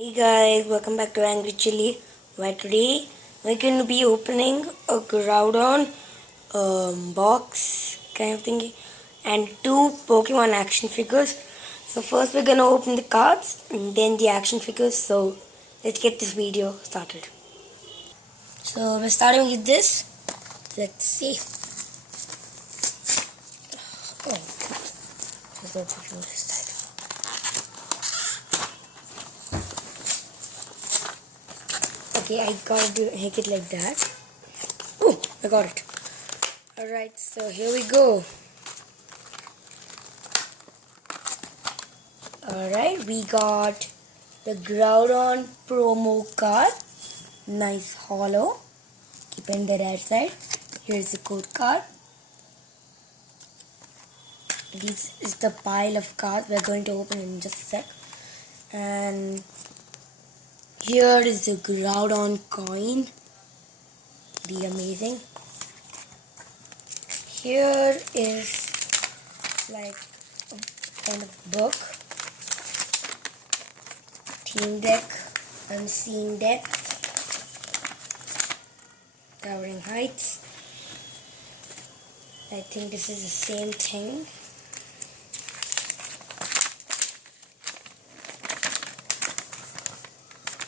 Hey guys, welcome back to Angry Chili. Where today we're going to be opening a Groudon box kind of thingy and two Pokemon action figures. So first we're going to open the cards and then the action figures. So let's get this video started. So we're starting with this. Let's see. Oh, there's no Pokemon this time. Okay, I gotta make it like that. Oh, I got it. Alright, so here we go. Alright, we got the Groudon promo card. Nice hollow. Keep it in the right side. Here's the code card. This is the pile of cards we're going to open in just a sec. And here is the Groudon coin. Be amazing. Here is like a kind of book. Team deck. Unseen deck. Towering heights. I think this is the same thing.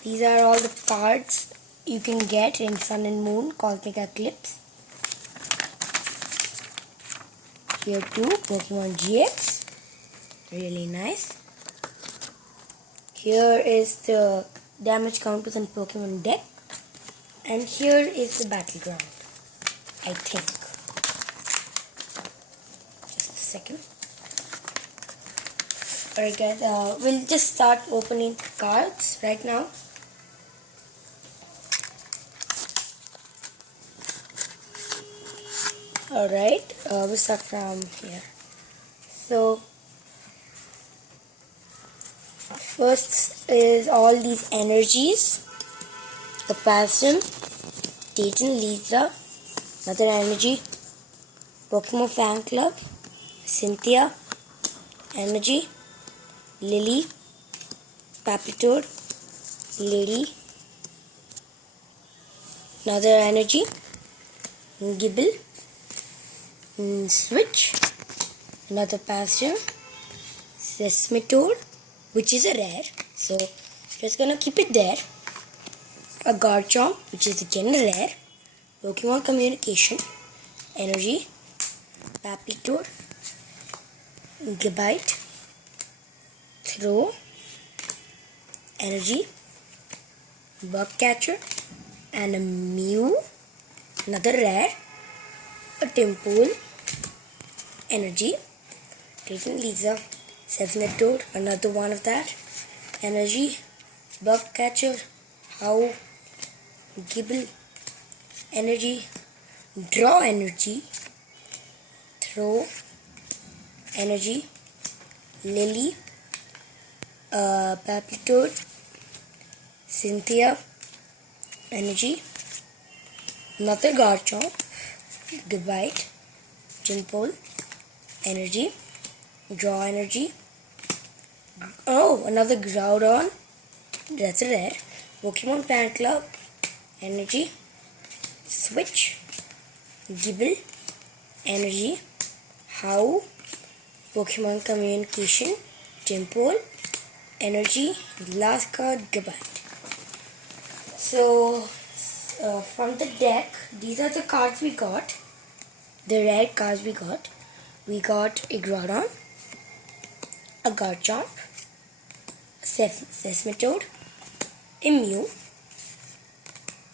These are all the cards you can get in Sun and Moon Cosmic Eclipse. Here too, Pokemon GX. Really nice. Here is the damage counters and Pokemon deck. And here is the battleground, I think. Just a second. Alright guys, we'll just start opening cards right now. Alright, we'll start from here. So, first is all these energies. Potassium, Titan, Lisa, Mother Energy, Pokemon Fan Club, Cynthia, Energy, Lily, Papitoad, Lady, Another Energy, Gibble, Switch, another Passion, Sesmitoad, which is a rare, so just gonna keep it there. A Garchomp, which is again a rare. Pokemon Communication, Energy, Papitoad, Gabite, Throw, Energy, Bugcatcher, and a Mew, another rare. A Tempool, Energy, Titan Lisa, Sesmitoad, another one of that. Energy, Bugcatcher, How, Gibble, Energy, Draw Energy, Throw, Energy, Lily, Papitoad, Cynthia, Energy, another Garchomp, Goodbite, Jimpole, Energy, Draw Energy. Oh, another Groudon. That's a rare. Pokemon Fan Club, Energy, Switch, Gibble, Energy, How, Pokemon Communication, Jimpole, Energy, last card, Gabite. So, from the deck, these are the cards we got. The rare cards we got. We got a Groudon, a Garchomp, a Sesmitoad, a Mew,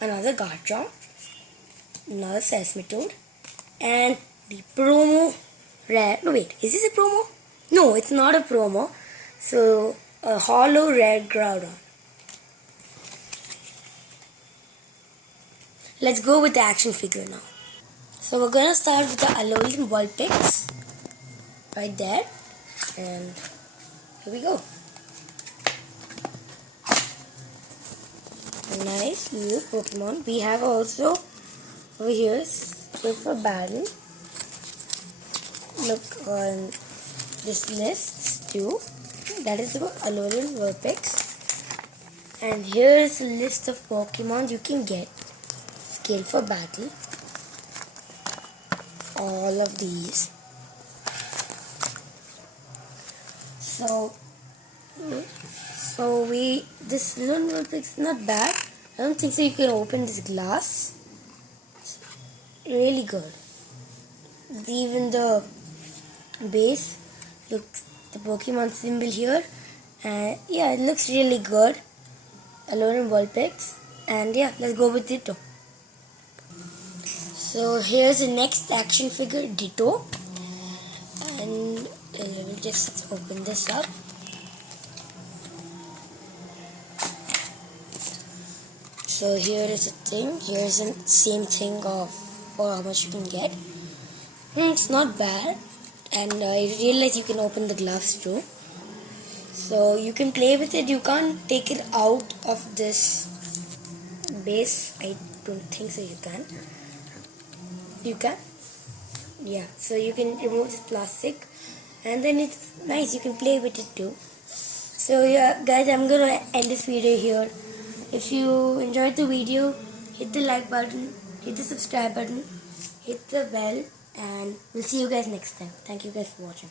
another Garchomp, another Sesmitoad, and the promo rare. No, wait, is this a promo? No, it's not a promo. So, a hollow rare Groudon. Let's go with the action figure now. So we're gonna start with the Alolan Vulpix right there, and here we go. Nice new Pokemon. We have also over here for battle. Look on this list too. That is the Alolan Vulpix. And here is a list of Pokemon you can get. Skill for battle. All of these. So this little notebook's not bad. I don't think so. You can open this glass. It's really good. Even the base, look, the Pokemon symbol here, and yeah, it looks really good. Alone Vulpix, and yeah, let's go with Ditto. So here's the next action figure, Ditto, and let me just open this up. So here is a thing. Here's the same thing of how much you can get. It's not bad, and I realize you can open the glass too. So you can play with it. You can't take it out of this base. I don't think so. You can. You can. Yeah. So you can remove this plastic, and then it's nice. You can play with it too. So yeah, guys, I'm gonna end this video here. If you enjoyed the video, hit the like button, hit the subscribe button, hit the bell, and we'll see you guys next time. Thank you guys for watching.